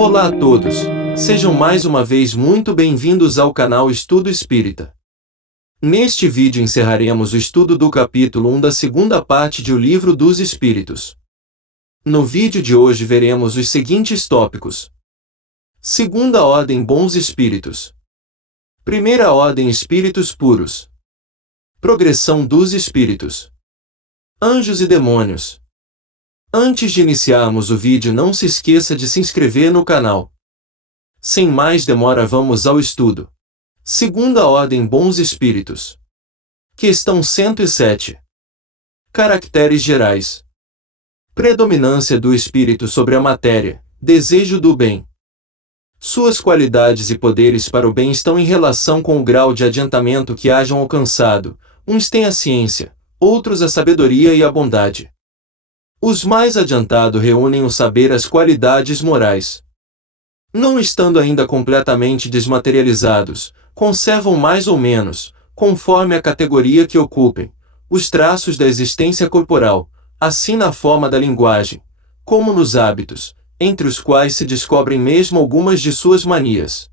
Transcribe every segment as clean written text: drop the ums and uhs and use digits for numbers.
Olá a todos, sejam mais uma vez muito bem-vindos ao canal Estudo Espírita. Neste vídeo encerraremos o estudo do capítulo 1 da segunda parte de O Livro dos Espíritos. No vídeo de hoje veremos os seguintes tópicos. Segunda ordem Bons Espíritos. Primeira ordem Espíritos Puros. Progressão dos Espíritos. Anjos e Demônios. Antes de iniciarmos o vídeo, não se esqueça de se inscrever no canal. Sem mais demora, vamos ao estudo. Segunda ordem Bons Espíritos. Questão 107. Caracteres gerais. Predominância do espírito sobre a matéria, desejo do bem. Suas qualidades e poderes para o bem estão em relação com o grau de adiantamento que hajam alcançado. Uns têm a ciência, outros a sabedoria e a bondade. Os mais adiantados reúnem o saber, as qualidades morais. Não estando ainda completamente desmaterializados, conservam mais ou menos, conforme a categoria que ocupem, os traços da existência corporal, assim na forma da linguagem, como nos hábitos, entre os quais se descobrem mesmo algumas de suas manias.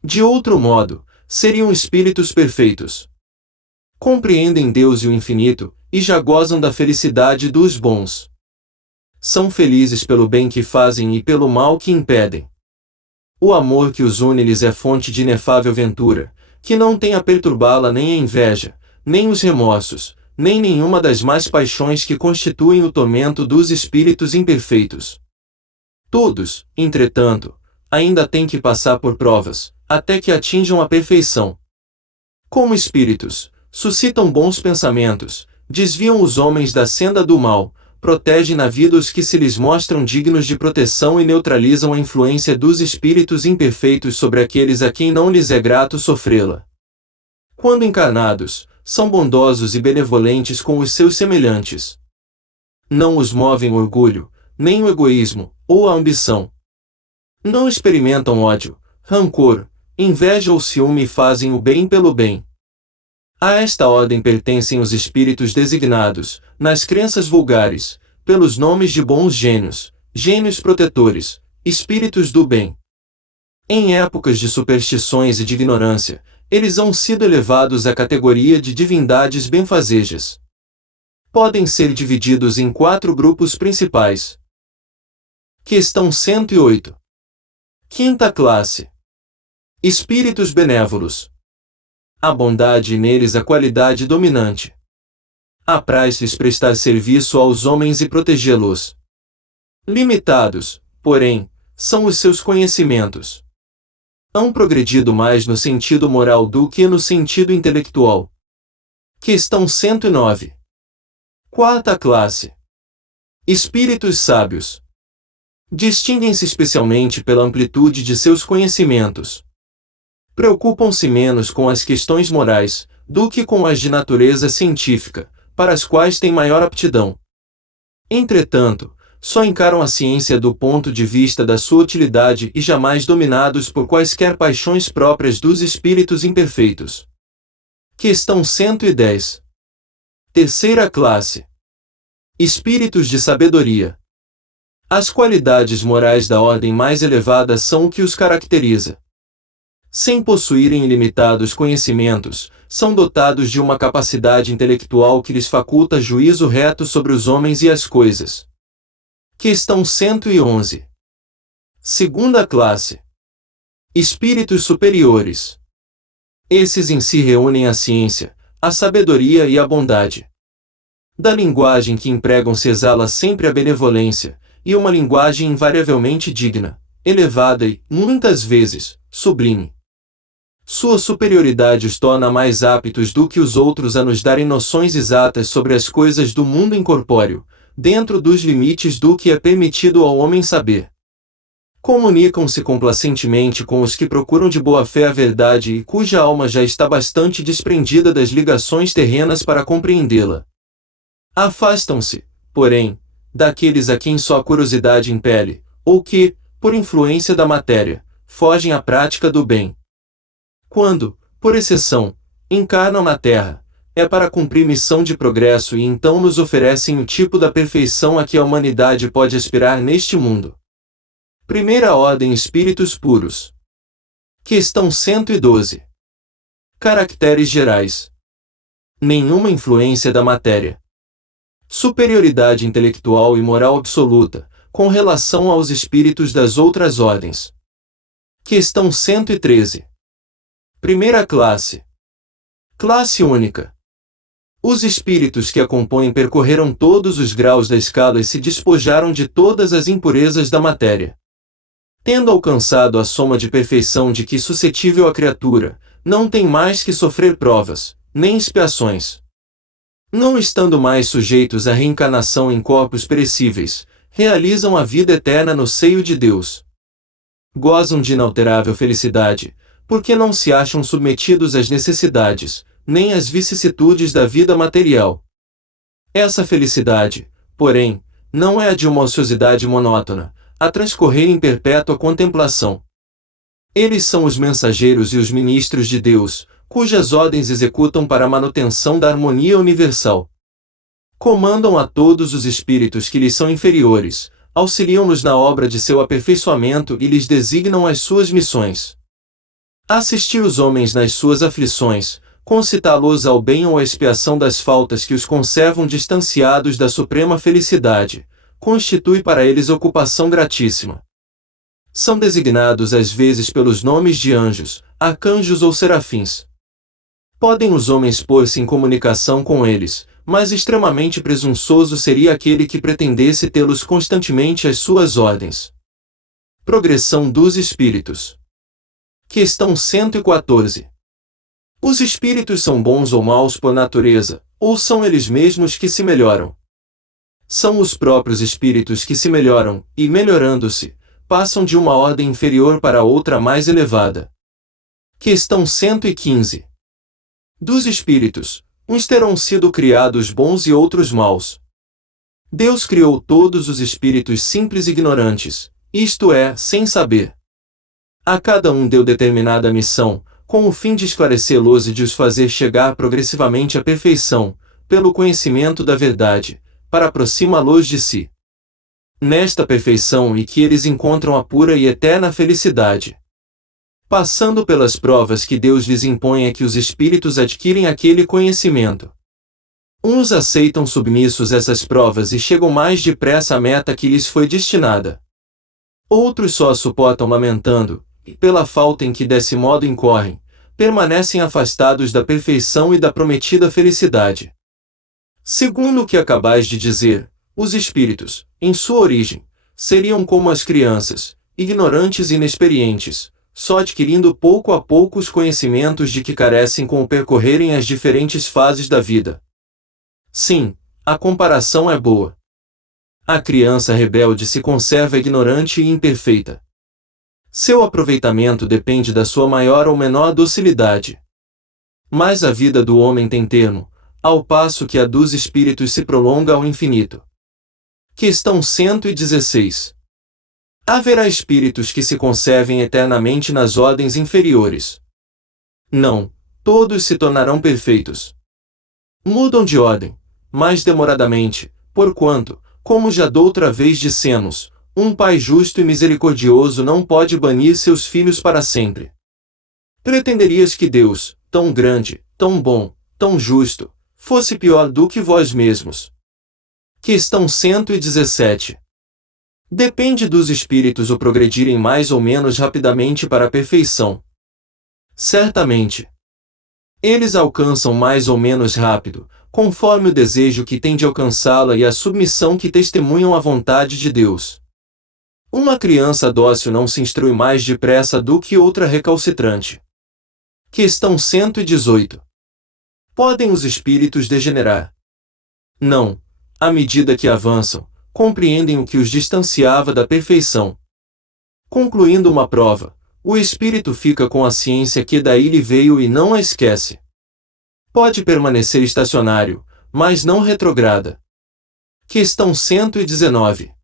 De outro modo, seriam espíritos perfeitos. Compreendem Deus e o infinito, e já gozam da felicidade dos bons. São felizes pelo bem que fazem e pelo mal que impedem. O amor que os une lhes é fonte de inefável ventura, que não tem a perturbá-la nem a inveja, nem os remorsos, nem nenhuma das mais paixões que constituem o tormento dos espíritos imperfeitos. Todos, entretanto, ainda têm que passar por provas, até que atinjam a perfeição. Como espíritos, suscitam bons pensamentos, desviam os homens da senda do mal, protegem na vida os que se lhes mostram dignos de proteção e neutralizam a influência dos espíritos imperfeitos sobre aqueles a quem não lhes é grato sofrê-la. Quando encarnados, são bondosos e benevolentes com os seus semelhantes. Não os movem o orgulho, nem o egoísmo, ou a ambição. Não experimentam ódio, rancor, inveja ou ciúme e fazem o bem pelo bem. A esta ordem pertencem os espíritos designados, nas crenças vulgares, pelos nomes de bons gênios, gênios protetores, espíritos do bem. Em épocas de superstições e de ignorância, eles hão sido elevados à categoria de divindades benfazejas. Podem ser divididos em 4 grupos principais. Questão 108. Quinta classe. Espíritos benévolos. A bondade e neles a qualidade dominante. Apraz-lhes prestar serviço aos homens e protegê-los. Limitados, porém, são os seus conhecimentos. Hão progredido mais no sentido moral do que no sentido intelectual. Questão 109. Quarta classe. Espíritos sábios. Distinguem-se especialmente pela amplitude de seus conhecimentos. Preocupam-se menos com as questões morais, do que com as de natureza científica, para as quais têm maior aptidão. Entretanto, só encaram a ciência do ponto de vista da sua utilidade e jamais dominados por quaisquer paixões próprias dos espíritos imperfeitos. Questão 110. Terceira classe. Espíritos de sabedoria. As qualidades morais da ordem mais elevada são o que os caracteriza. Sem possuírem ilimitados conhecimentos, são dotados de uma capacidade intelectual que lhes faculta juízo reto sobre os homens e as coisas. Questão 111. Segunda classe. Espíritos superiores. Esses em si reúnem a ciência, a sabedoria e a bondade. Da linguagem que empregam se exala sempre a benevolência, e uma linguagem invariavelmente digna, elevada e, muitas vezes, sublime. Sua superioridade os torna mais aptos do que os outros a nos darem noções exatas sobre as coisas do mundo incorpóreo, dentro dos limites do que é permitido ao homem saber. Comunicam-se complacentemente com os que procuram de boa fé a verdade e cuja alma já está bastante desprendida das ligações terrenas para compreendê-la. Afastam-se, porém, daqueles a quem só a curiosidade impele, ou que, por influência da matéria, fogem à prática do bem. Quando, por exceção, encarnam na Terra, é para cumprir missão de progresso e então nos oferecem o tipo da perfeição a que a humanidade pode aspirar neste mundo. Primeira ordem espíritos puros. Questão 112. Caracteres gerais. Nenhuma influência da matéria. Superioridade intelectual e moral absoluta, com relação aos espíritos das outras ordens. Questão 113. Primeira classe. Classe única. Os espíritos que a compõem percorreram todos os graus da escala e se despojaram de todas as impurezas da matéria. Tendo alcançado a soma de perfeição de que suscetível a criatura, não tem mais que sofrer provas, nem expiações. Não estando mais sujeitos à reencarnação em corpos perecíveis, realizam a vida eterna no seio de Deus. Gozam de inalterável felicidade, porque não se acham submetidos às necessidades, nem às vicissitudes da vida material. Essa felicidade, porém, não é a de uma ociosidade monótona, a transcorrer em perpétua contemplação. Eles são os mensageiros e os ministros de Deus, cujas ordens executam para a manutenção da harmonia universal. Comandam a todos os espíritos que lhes são inferiores, auxiliam-nos na obra de seu aperfeiçoamento e lhes designam as suas missões. Assistir os homens nas suas aflições, concitá-los ao bem ou à expiação das faltas que os conservam distanciados da suprema felicidade, constitui para eles ocupação gratíssima. São designados às vezes pelos nomes de anjos, arcanjos ou serafins. Podem os homens pôr-se em comunicação com eles, mas extremamente presunçoso seria aquele que pretendesse tê-los constantemente às suas ordens. Progressão dos espíritos. Questão 114. Os espíritos são bons ou maus por natureza, ou são eles mesmos que se melhoram? São os próprios espíritos que se melhoram, e melhorando-se, passam de uma ordem inferior para outra mais elevada. Questão 115. Dos espíritos, uns terão sido criados bons e outros maus. Deus criou todos os espíritos simples e ignorantes, isto é, sem saber. A cada um deu determinada missão, com o fim de esclarecê-los e de os fazer chegar progressivamente à perfeição, pelo conhecimento da verdade, para aproximá-los de si. Nesta perfeição e que eles encontram a pura e eterna felicidade. Passando pelas provas que Deus lhes impõe é que os espíritos adquirem aquele conhecimento. Uns aceitam submissos essas provas e chegam mais depressa à meta que lhes foi destinada. Outros só a suportam lamentando, e pela falta em que desse modo incorrem, permanecem afastados da perfeição e da prometida felicidade. Segundo o que acabais de dizer, os espíritos, em sua origem, seriam como as crianças, ignorantes e inexperientes, só adquirindo pouco a pouco os conhecimentos de que carecem com o percorrerem as diferentes fases da vida. Sim, a comparação é boa. A criança rebelde se conserva ignorante e imperfeita. Seu aproveitamento depende da sua maior ou menor docilidade. Mas a vida do homem tem termo, ao passo que a dos espíritos se prolonga ao infinito. Questão 116. Haverá espíritos que se conservem eternamente nas ordens inferiores? Não, todos se tornarão perfeitos. Mudam de ordem, mais demoradamente, porquanto, como já doutra vez dissemos, um pai justo e misericordioso não pode banir seus filhos para sempre. Pretenderias que Deus, tão grande, tão bom, tão justo, fosse pior do que vós mesmos? Questão 117. Depende dos espíritos o progredirem mais ou menos rapidamente para a perfeição. Certamente. Eles alcançam mais ou menos rápido, conforme o desejo que tem de alcançá-la e a submissão que testemunham à vontade de Deus. Uma criança dócil não se instrui mais depressa do que outra recalcitrante. Questão 118. Podem os espíritos degenerar? Não. À medida que avançam, compreendem o que os distanciava da perfeição. Concluindo uma prova, o espírito fica com a ciência que daí lhe veio e não a esquece. Pode permanecer estacionário, mas não retrograda. Questão 119.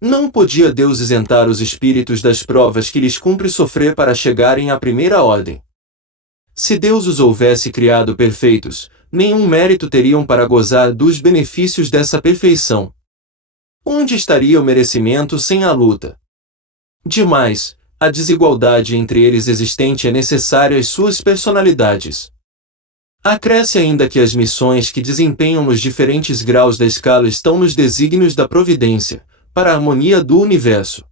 Não podia Deus isentar os espíritos das provas que lhes cumpre sofrer para chegarem à primeira ordem? Se Deus os houvesse criado perfeitos, nenhum mérito teriam para gozar dos benefícios dessa perfeição. Onde estaria o merecimento sem a luta? Demais, a desigualdade entre eles existente é necessária às suas personalidades. Acresce ainda que as missões que desempenham nos diferentes graus da escala estão nos desígnios da providência, para a harmonia do universo.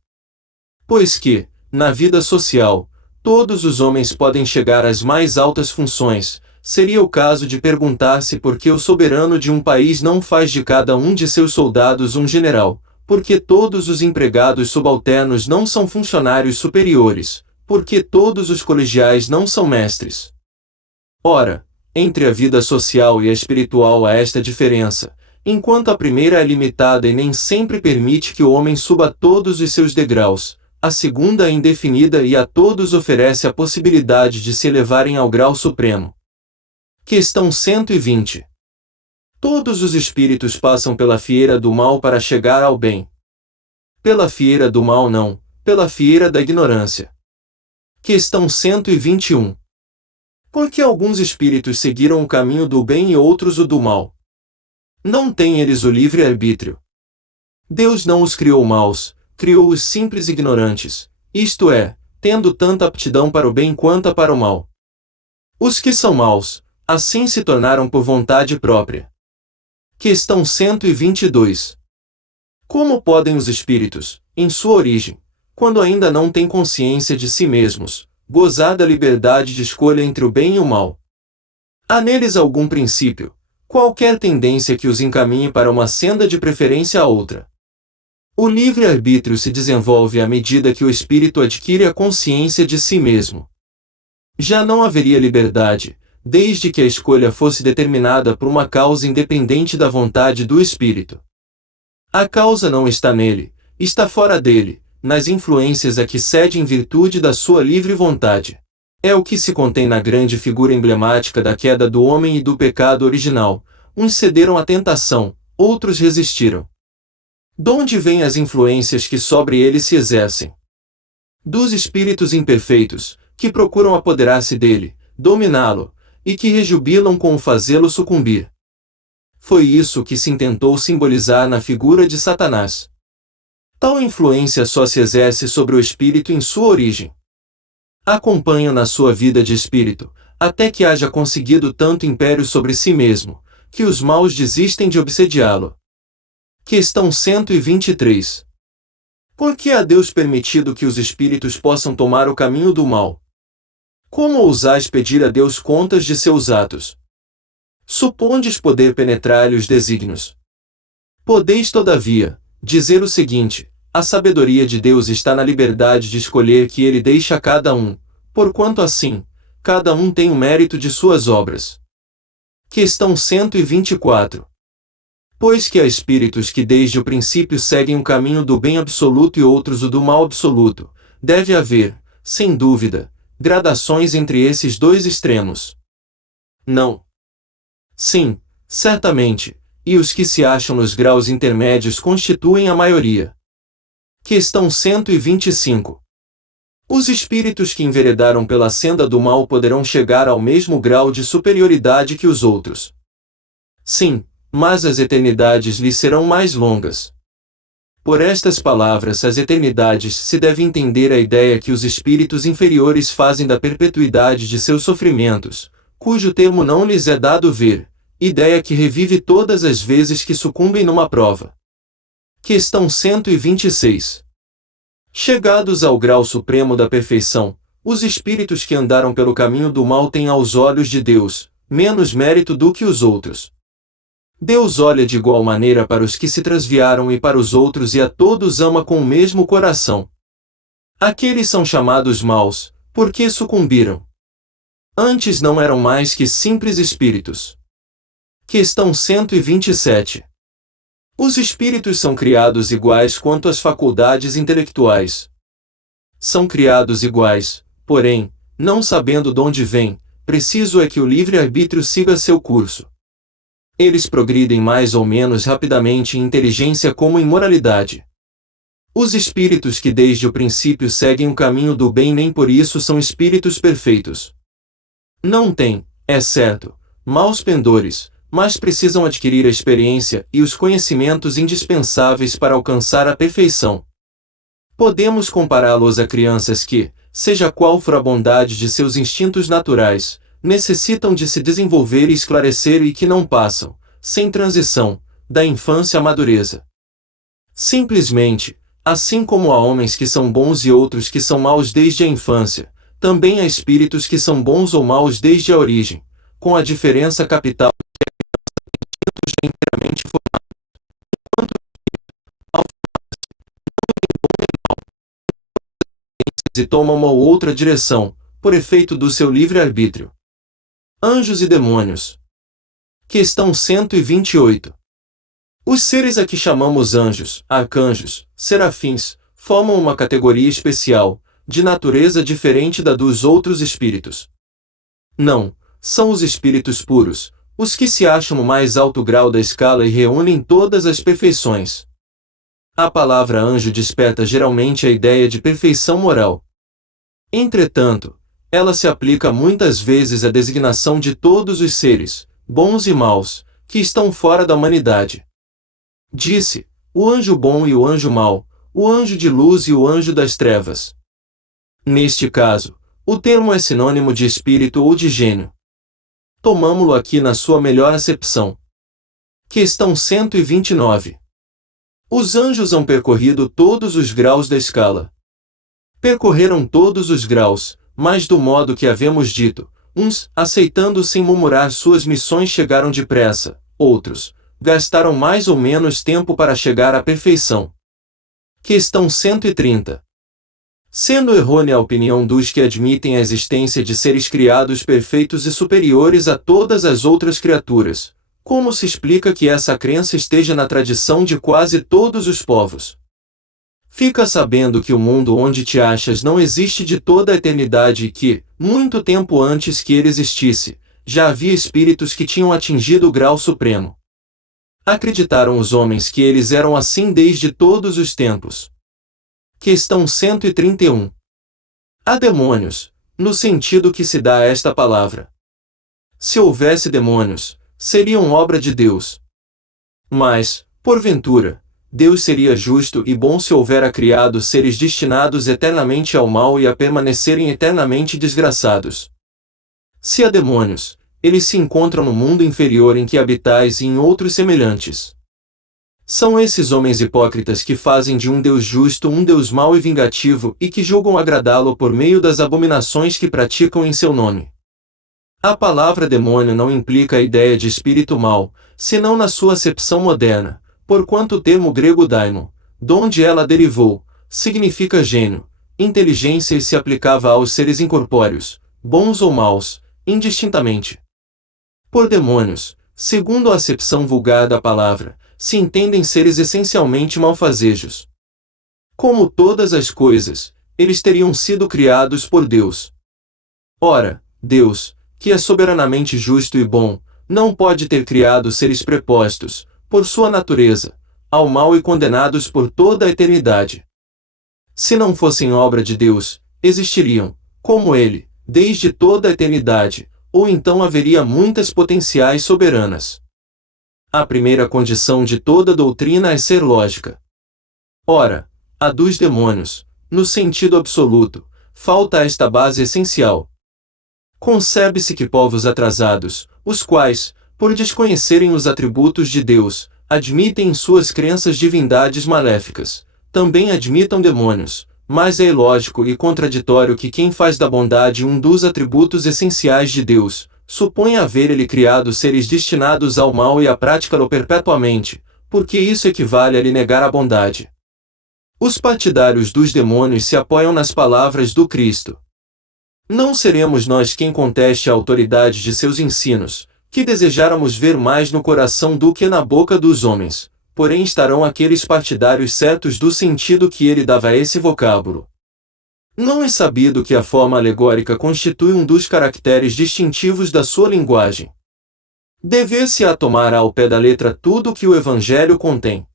Pois que, na vida social, todos os homens podem chegar às mais altas funções, seria o caso de perguntar-se por que o soberano de um país não faz de cada um de seus soldados um general, por que todos os empregados subalternos não são funcionários superiores, por que todos os colegiais não são mestres. Ora, entre a vida social e a espiritual há esta diferença, enquanto a primeira é limitada e nem sempre permite que o homem suba todos os seus degraus, a segunda é indefinida e a todos oferece a possibilidade de se elevarem ao grau supremo. Questão 120. Todos os espíritos passam pela fieira do mal para chegar ao bem. Pela fieira do mal não, pela fieira da ignorância. Questão 121. Por que alguns espíritos seguiram o caminho do bem e outros o do mal? Não têm eles o livre-arbítrio. Deus não os criou maus, criou-os simples e ignorantes, isto é, tendo tanta aptidão para o bem quanto para o mal. Os que são maus, assim se tornaram por vontade própria. Questão 122. Como podem os espíritos, em sua origem, quando ainda não têm consciência de si mesmos, gozar da liberdade de escolha entre o bem e o mal? Há neles algum princípio, qualquer tendência que os encaminhe para uma senda de preferência a outra. O livre-arbítrio se desenvolve à medida que o espírito adquire a consciência de si mesmo. Já não haveria liberdade, desde que a escolha fosse determinada por uma causa independente da vontade do espírito. A causa não está nele, está fora dele, nas influências a que cede em virtude da sua livre vontade. É o que se contém na grande figura emblemática da queda do homem e do pecado original. Uns cederam à tentação, outros resistiram. Donde vêm as influências que sobre ele se exercem? Dos espíritos imperfeitos, que procuram apoderar-se dele, dominá-lo, e que rejubilam com o fazê-lo sucumbir. Foi isso que se intentou simbolizar na figura de Satanás. Tal influência só se exerce sobre o espírito em sua origem. Acompanha na sua vida de espírito, até que haja conseguido tanto império sobre si mesmo, que os maus desistem de obsediá-lo. Questão 123. Por que a Deus permitido que os espíritos possam tomar o caminho do mal? Como ousais pedir a Deus contas de seus atos? Supondes poder penetrar-lhe os desígnios? Podeis, todavia, dizer o seguinte: a sabedoria de Deus está na liberdade de escolher que ele deixa a cada um, porquanto assim, cada um tem o mérito de suas obras. Questão 124. Pois que há espíritos que desde o princípio seguem o caminho do bem absoluto e outros o do mal absoluto, deve haver, sem dúvida, gradações entre esses dois extremos. Não. Sim, certamente, e os que se acham nos graus intermédios constituem a maioria. Questão 125. Os espíritos que enveredaram pela senda do mal poderão chegar ao mesmo grau de superioridade que os outros. Sim, mas as eternidades lhes serão mais longas. Por estas palavras, as eternidades, se deve entender a ideia que os espíritos inferiores fazem da perpetuidade de seus sofrimentos, cujo termo não lhes é dado ver, ideia que revive todas as vezes que sucumbem numa prova. Questão 126. Chegados ao grau supremo da perfeição, os espíritos que andaram pelo caminho do mal têm aos olhos de Deus menos mérito do que os outros. Deus olha de igual maneira para os que se transviaram e para os outros e a todos ama com o mesmo coração. Aqueles são chamados maus, porque sucumbiram. Antes não eram mais que simples espíritos. Questão 127. Os espíritos são criados iguais quanto às faculdades intelectuais. São criados iguais, porém, não sabendo de onde vêm, preciso é que o livre-arbítrio siga seu curso. Eles progridem mais ou menos rapidamente em inteligência como em moralidade. Os espíritos que desde o princípio seguem o caminho do bem nem por isso são espíritos perfeitos. Não têm, é certo, maus pendores, mas precisam adquirir a experiência e os conhecimentos indispensáveis para alcançar a perfeição. Podemos compará-los a crianças que, seja qual for a bondade de seus instintos naturais, necessitam de se desenvolver e esclarecer e que não passam, sem transição, da infância à madureza. Simplesmente, assim como há homens que são bons e outros que são maus desde a infância, também há espíritos que são bons ou maus desde a origem, com a diferença capital que a criança tem inteiramente formado, enquanto ao e toma uma ou outra direção, por efeito do seu livre-arbítrio. Anjos e demônios. Questão 128. Os seres a que chamamos anjos, arcanjos, serafins, formam uma categoria especial, de natureza diferente da dos outros espíritos. Não, são os espíritos puros, os que se acham no mais alto grau da escala e reúnem todas as perfeições. A palavra anjo desperta geralmente a ideia de perfeição moral. Entretanto, ela se aplica muitas vezes à designação de todos os seres, bons e maus, que estão fora da humanidade. Disse, o anjo bom e o anjo mau, o anjo de luz e o anjo das trevas. Neste caso, o termo é sinônimo de espírito ou de gênio. Tomamo-lo aqui na sua melhor acepção. Questão 129. Os anjos hão percorrido todos os graus da escala. Percorreram todos os graus, mas do modo que havemos dito, uns, aceitando sem murmurar suas missões, chegaram depressa, outros, gastaram mais ou menos tempo para chegar à perfeição. Questão 130. Sendo errônea a opinião dos que admitem a existência de seres criados perfeitos e superiores a todas as outras criaturas, como se explica que essa crença esteja na tradição de quase todos os povos? Fica sabendo que o mundo onde te achas não existe de toda a eternidade e que, muito tempo antes que ele existisse, já havia espíritos que tinham atingido o grau supremo. Acreditaram os homens que eles eram assim desde todos os tempos. Questão 131. Há demônios, no sentido que se dá a esta palavra. Se houvesse demônios, seriam obra de Deus. Mas, porventura, Deus seria justo e bom se houvera criado seres destinados eternamente ao mal e a permanecerem eternamente desgraçados. Se há demônios, eles se encontram no mundo inferior em que habitais e em outros semelhantes. São esses homens hipócritas que fazem de um Deus justo um Deus mau e vingativo e que julgam agradá-lo por meio das abominações que praticam em seu nome. A palavra demônio não implica a ideia de espírito mau, senão na sua acepção moderna, porquanto o termo grego daimon, donde ela derivou, significa gênio, inteligência e se aplicava aos seres incorpóreos, bons ou maus, indistintamente. Por demônios, segundo a acepção vulgar da palavra, se entendem seres essencialmente malfazejos. Como todas as coisas, eles teriam sido criados por Deus. Ora, Deus, que é soberanamente justo e bom, não pode ter criado seres prepostos, por sua natureza, ao mal e condenados por toda a eternidade. Se não fossem obra de Deus, existiriam, como ele, desde toda a eternidade, ou então haveria muitas potenciais soberanas. A primeira condição de toda doutrina é ser lógica. Ora, a dos demônios, no sentido absoluto, falta esta base essencial. Concebe-se que povos atrasados, os quais, por desconhecerem os atributos de Deus, admitem em suas crenças divindades maléficas, também admitam demônios, mas é ilógico e contraditório que quem faz da bondade um dos atributos essenciais de Deus, suponha haver ele criado seres destinados ao mal e a prática-lo perpetuamente, porque isso equivale a lhe negar a bondade. Os partidários dos demônios se apoiam nas palavras do Cristo. Não seremos nós quem conteste a autoridade de seus ensinos, que desejáramos ver mais no coração do que na boca dos homens, porém estarão aqueles partidários certos do sentido que ele dava a esse vocábulo. Não é sabido que a forma alegórica constitui um dos caracteres distintivos da sua linguagem. Dever-se-á tomar ao pé da letra tudo o que o Evangelho contém.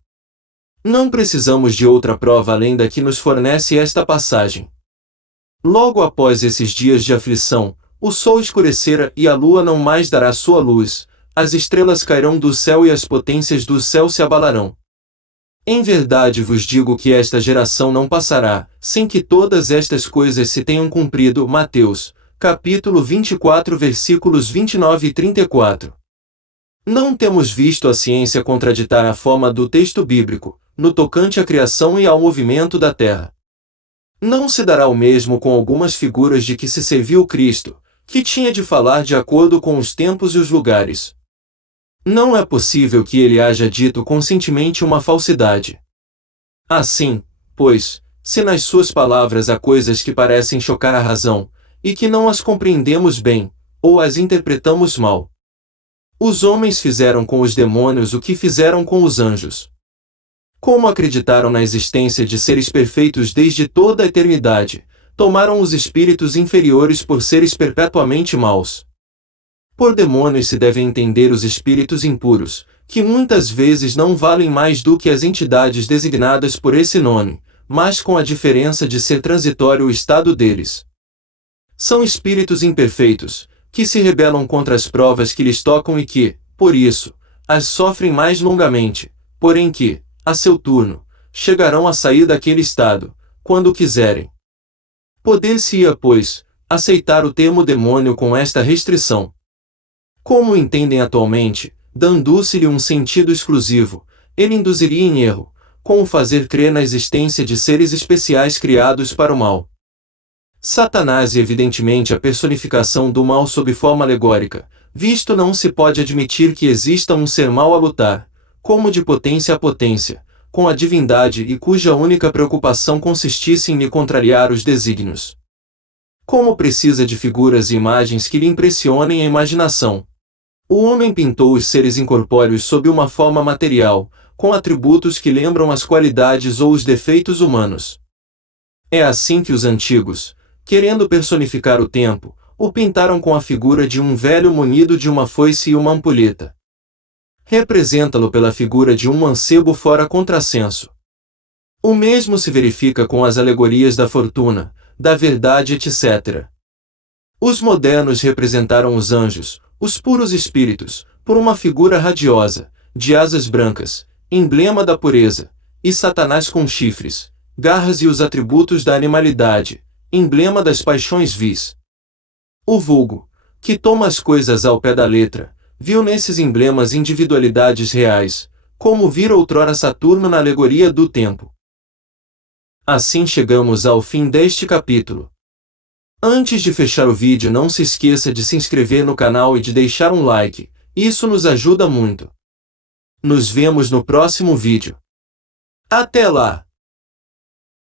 Não precisamos de outra prova além da que nos fornece esta passagem. Logo após esses dias de aflição, o sol escurecera e a lua não mais dará sua luz, as estrelas cairão do céu e as potências do céu se abalarão. Em verdade vos digo que esta geração não passará, sem que todas estas coisas se tenham cumprido. Mateus, capítulo 24, versículos 29 e 34. Não temos visto a ciência contraditar a forma do texto bíblico, no tocante à criação e ao movimento da terra. Não se dará o mesmo com algumas figuras de que se serviu Cristo, que tinha de falar de acordo com os tempos e os lugares. Não é possível que ele haja dito conscientemente uma falsidade. Assim, pois, se nas suas palavras há coisas que parecem chocar a razão, e que não as compreendemos bem, ou as interpretamos mal. Os homens fizeram com os demônios o que fizeram com os anjos. Como acreditaram na existência de seres perfeitos desde toda a eternidade, tomaram os espíritos inferiores por seres perpetuamente maus. Por demônios se devem entender os espíritos impuros, que muitas vezes não valem mais do que as entidades designadas por esse nome, mas com a diferença de ser transitório o estado deles. São espíritos imperfeitos, que se rebelam contra as provas que lhes tocam e que, por isso, as sofrem mais longamente, porém que, a seu turno, chegarão a sair daquele estado, quando quiserem. Poder-se-ia, pois, aceitar o termo demônio com esta restrição. Como o entendem atualmente, dando-se-lhe um sentido exclusivo, ele induziria em erro, com o fazer crer na existência de seres especiais criados para o mal. Satanás é evidentemente a personificação do mal sob forma alegórica, visto não se pode admitir que exista um ser mau a lutar, como de potência a potência, com a divindade e cuja única preocupação consistisse em lhe contrariar os desígnios. Como precisa de figuras e imagens que lhe impressionem a imaginação. O homem pintou os seres incorpóreos sob uma forma material, com atributos que lembram as qualidades ou os defeitos humanos. É assim que os antigos, querendo personificar o tempo, o pintaram com a figura de um velho munido de uma foice e uma ampulheta. Representa-lo pela figura de um mancebo fora contrassenso. O mesmo se verifica com as alegorias da fortuna, da verdade, etc. Os modernos representaram os anjos, os puros espíritos, por uma figura radiosa, de asas brancas, emblema da pureza, e Satanás com chifres, garras e os atributos da animalidade, emblema das paixões vis. O vulgo, que toma as coisas ao pé da letra, viu nesses emblemas individualidades reais, como vira outrora Saturno na alegoria do tempo. Assim chegamos ao fim deste capítulo. Antes de fechar o vídeo, não se esqueça de se inscrever no canal e de deixar um like, isso nos ajuda muito. Nos vemos no próximo vídeo. Até lá!